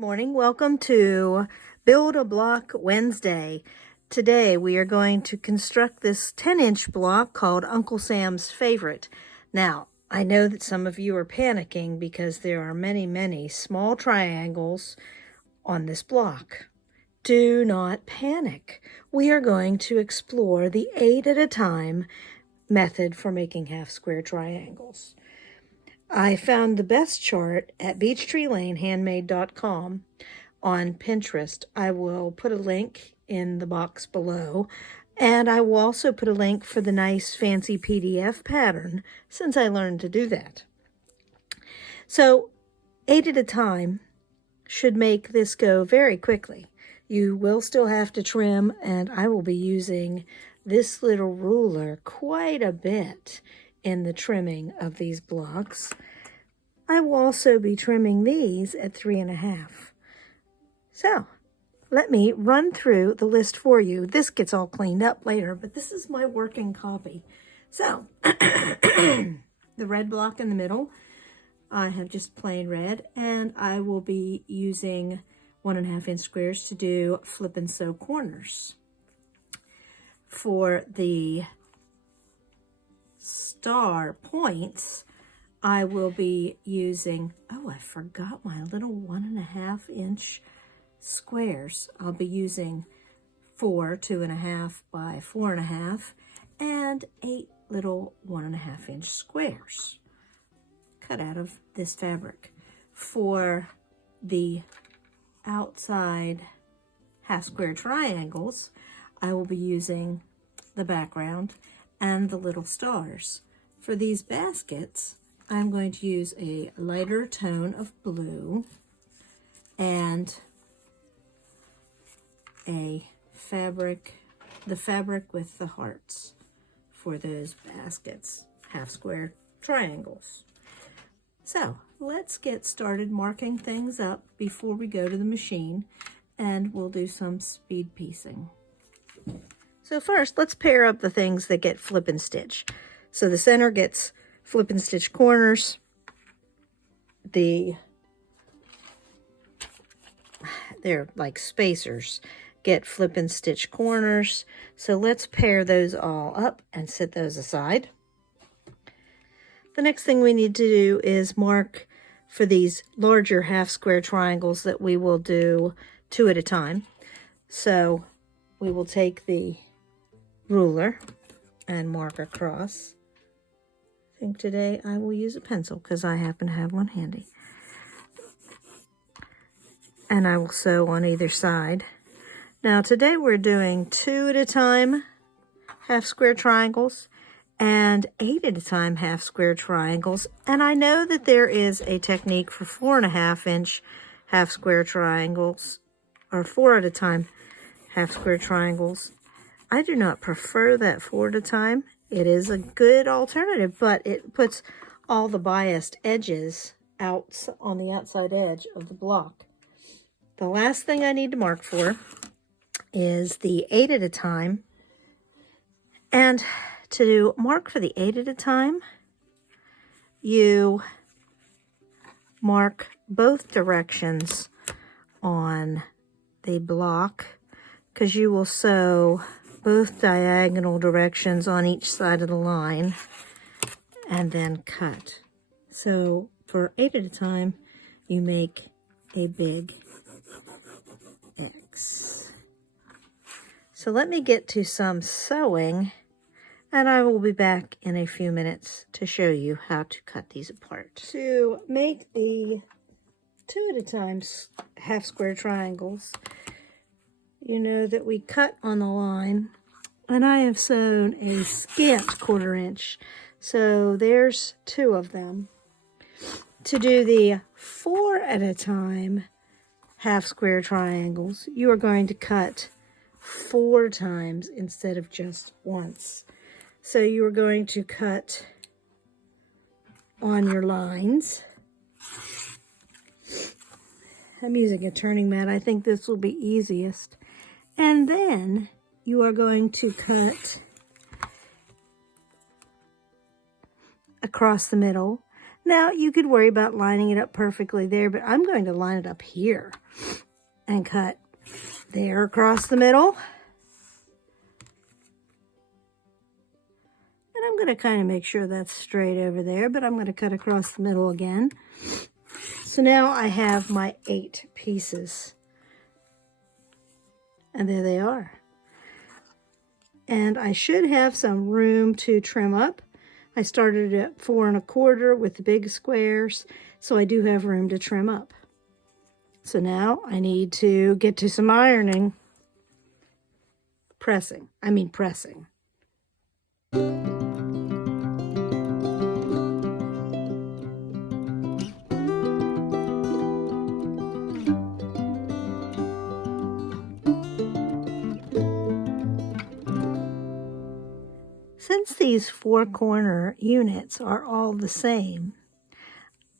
Morning. Welcome to Build a Block Wednesday. Today we are going to construct this 10-inch block called Uncle Sam's Favorite. Now, I know that some of you are panicking because there are many small triangles on this block. Do not panic. We are going to explore the 8 at a time method for making half square triangles. I found the best chart at beechtreelanehandmade.com on Pinterest. I will put a link in the box below, and I will also put a link for the nice fancy PDF pattern since I learned to do that. So 8 at a time should make this go very quickly. You will still have to trim, and I will be using this little ruler quite a bit in the trimming of these blocks. I will also be trimming these at 3.5. So let me run through the list for you. This gets all cleaned up later, but this is my working copy. So the red block in the middle, I have just plain red, and I will be using 1.5 inch squares to do flip and sew corners. For the star points, I will be using, oh, I forgot my little 1.5 inch squares. I'll be using 4 2.5 by 4.5 and 8 little 1.5 inch squares cut out of this fabric. For the outside half square triangles, I will be using the background and the little stars. For these baskets, I'm going to use a lighter tone of blue and the fabric with the hearts for those baskets, half square triangles. So let's get started marking things up before we go to the machine, and we'll do some speed piecing. So first, let's pair up the things that get flip and stitch. So the center gets flip and stitch corners. They're like spacers, get flip and stitch corners. So let's pair those all up and set those aside. The next thing we need to do is mark for these larger half square triangles that we will do 2 at a time. So we will take the ruler and mark across. I think today I will use a pencil because I happen to have one handy. And I will sew on either side. Now today we're doing 2 at a time half square triangles and 8 at a time half square triangles. And I know that there is a technique for 4.5 inch half square triangles, or 4 at a time half square triangles. I do not prefer that 4 at a time. It is a good alternative, but it puts all the biased edges out on the outside edge of the block. The last thing I need to mark for is the 8 at a time. And to mark for the 8 at a time, you mark both directions on the block, because you will sew both diagonal directions on each side of the line and then cut. So for 8 at a time, you make a big X. So let me get to some sewing, and I will be back in a few minutes to show you how to cut these apart. To make the 2 at a time half square triangles, you know that we cut on the line, and I have sewn a scant 1/4 inch. So there's 2 of them. To do the 4 at a time half square triangles, you are going to cut 4 times instead of just once. So you are going to cut on your lines. I'm using a turning mat. I think this will be easiest. And then you are going to cut across the middle. Now, you could worry about lining it up perfectly there, but I'm going to line it up here and cut there across the middle. And I'm going to kind of make sure that's straight over there, but I'm going to cut across the middle again. So now I have my 8 pieces. And there they are. And I should have some room to trim up. I started at 4 1/4 with the big squares, so I do have room to trim up. So now I need to get to some ironing. Pressing. Since these 4-corner units are all the same,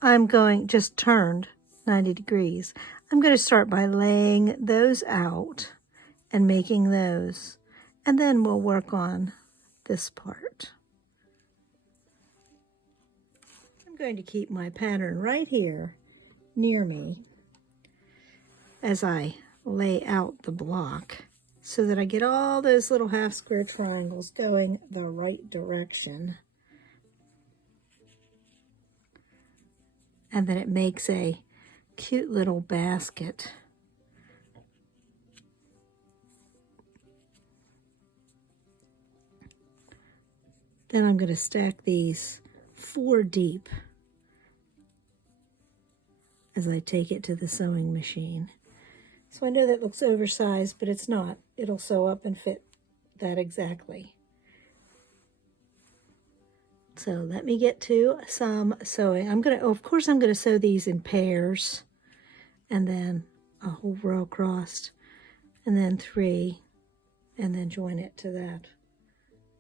I'm going, just turned 90 degrees, I'm going to start by laying those out and making those, and then we'll work on this part. I'm going to keep my pattern right here near me as I lay out the block, so that I get all those little half square triangles going the right direction. And then it makes a cute little basket. Then I'm going to stack these 4 deep as I take it to the sewing machine. So I know that looks oversized, but it's not. It'll sew up and fit that exactly. So let me get to some sewing. Of course I'm going to sew these in pairs, and then a whole row across, and then 3, and then join it to that.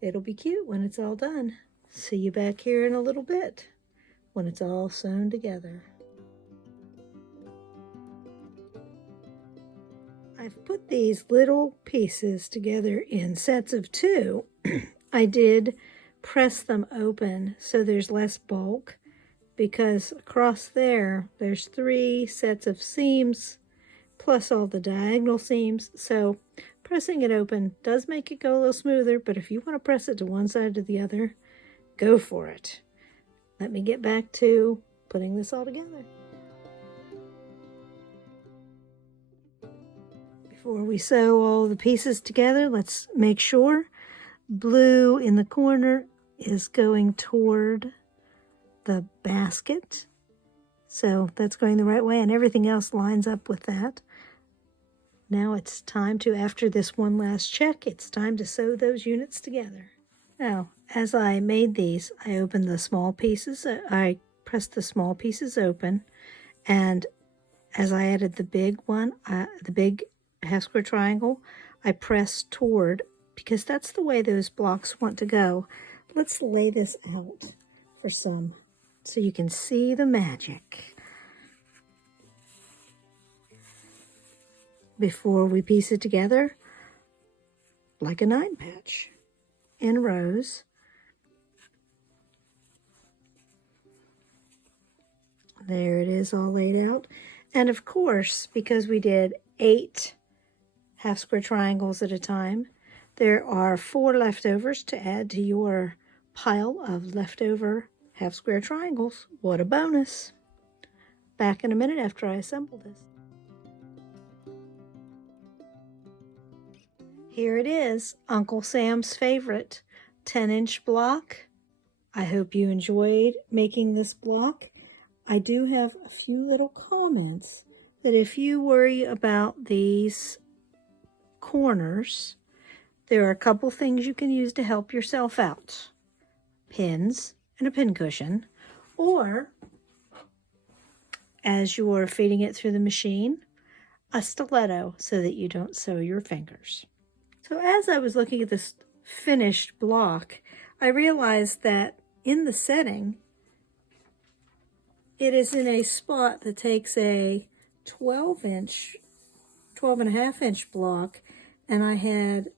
It'll be cute when it's all done. See you back here in a little bit when it's all sewn together. I've put these little pieces together in sets of 2. I did press them open so there's less bulk, because across there's 3 sets of seams plus all the diagonal seams. So pressing it open does make it go a little smoother, but if you want to press it to one side or the other, go for it. Let me get back to putting this all together. Before we sew all the pieces together, let's make sure blue in the corner is going toward the basket. So that's going the right way, and everything else lines up with that. Now it's time to, after this one last check, it's time to sew those units together. Now, as I made these, I opened the small pieces. I pressed the small pieces open, and as I added the big one, the big half square triangle, I press toward, because that's the way those blocks want to go. Let's lay this out for some so you can see the magic before we piece it together like a 9-patch in rows. There it is, all laid out. And of course, because we did 8 half square triangles at a time, there are 4 leftovers to add to your pile of leftover half square triangles. What a bonus. Back in a minute after I assemble this. Here it is, Uncle Sam's favorite 10-inch block. I hope you enjoyed making this block. I do have a few little comments that if you worry about these corners, there are a couple things you can use to help yourself out. Pins and a pin cushion, or as you're feeding it through the machine, a stiletto so that you don't sew your fingers. So as I was looking at this finished block, I realized that in the setting, it is in a spot that takes a 12.5-inch block, and I had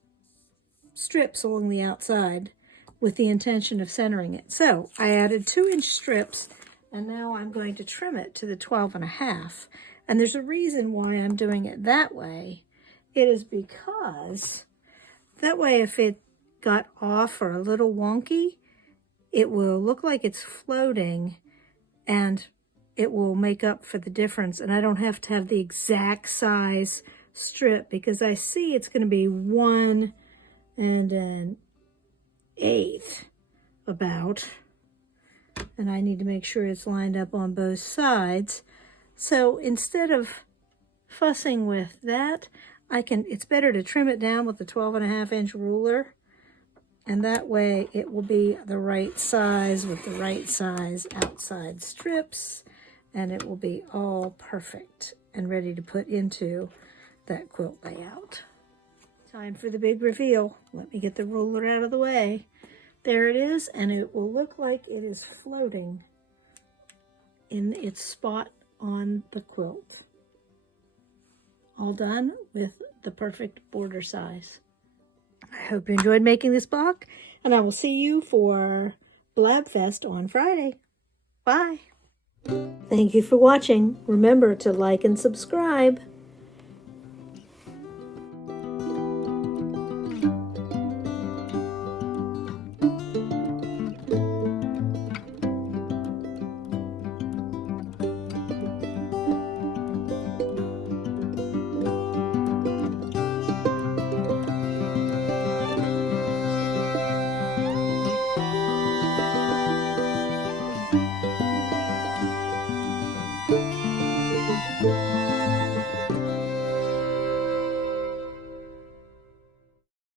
strips along the outside with the intention of centering it. So I added 2-inch strips And now I'm going to trim it to the 12.5. And there's a reason why I'm doing it that way. It is because that way if it got off or a little wonky, it will look like it's floating and it will make up for the difference. And I don't have to have the exact size strip because I see it's going to be 1 1/8 about. And I need to make sure it's lined up on both sides. So instead of fussing with that, it's better to trim it down with the 12.5-inch ruler. And that way it will be the right size with the right size outside strips. And it will be all perfect and ready to put into that quilt layout. Time for the big reveal. Let me get the ruler out of the way. There it is, and it will look like it is floating in its spot on the quilt. All done with the perfect border size. I hope you enjoyed making this block, and I will see you for Blabfest on Friday. Bye. Thank you for watching. Remember to like and subscribe.